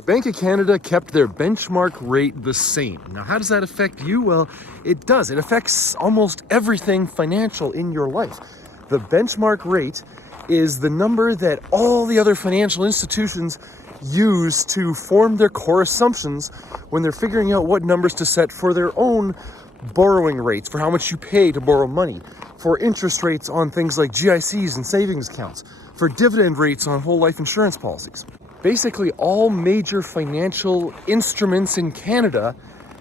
The Bank of Canada kept their benchmark rate the same. Now, how does that affect you? Well, it does. It affects almost everything financial in your life. The benchmark rate is the number that all the other financial institutions use to form their core assumptions when they're figuring out what numbers to set for their own borrowing rates, for how much you pay to borrow money, for interest rates on things like GICs and savings accounts, for dividend rates on whole life insurance policies. Basically, all major financial instruments in Canada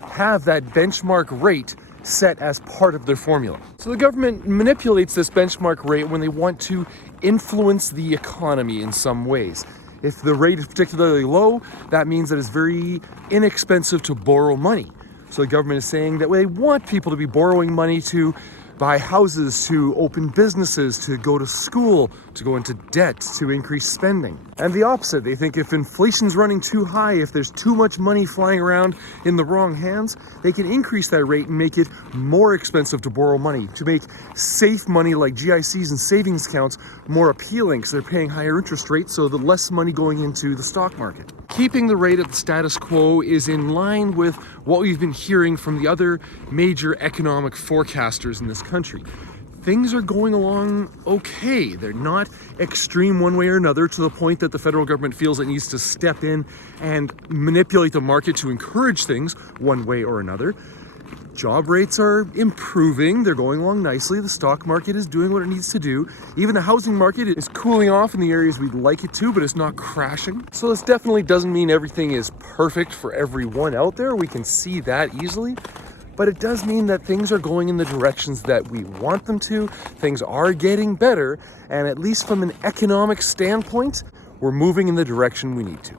have that benchmark rate set as part of their formula. So the government manipulates this benchmark rate when they want to influence the economy in some ways. If the rate is particularly low, that means that it's very inexpensive to borrow money. So the government is saying that they want people to be borrowing money to buy houses, to open businesses, to go to school, to go into debt, to increase spending. And the opposite, they think if inflation's running too high, if there's too much money flying around in the wrong hands, they can increase that rate and make it more expensive to borrow money, to make safe money like GICs and savings accounts more appealing because they're paying higher interest rates, so the less money going into the stock market. Keeping the rate at the status quo is in line with what we've been hearing from the other major economic forecasters in this country. Things are going along okay. They're not extreme one way or another to the point that the federal government feels it needs to step in and manipulate the market to encourage things one way or another. Job rates are improving. They're going along nicely. The stock market is doing what it needs to do. Even the housing market is cooling off in the areas we'd like it to, but it's not crashing. So this definitely doesn't mean everything is perfect for everyone out there. We can see that easily. But it does mean that things are going in the directions that we want them to. Things are getting better. And at least from an economic standpoint, we're moving in the direction we need to.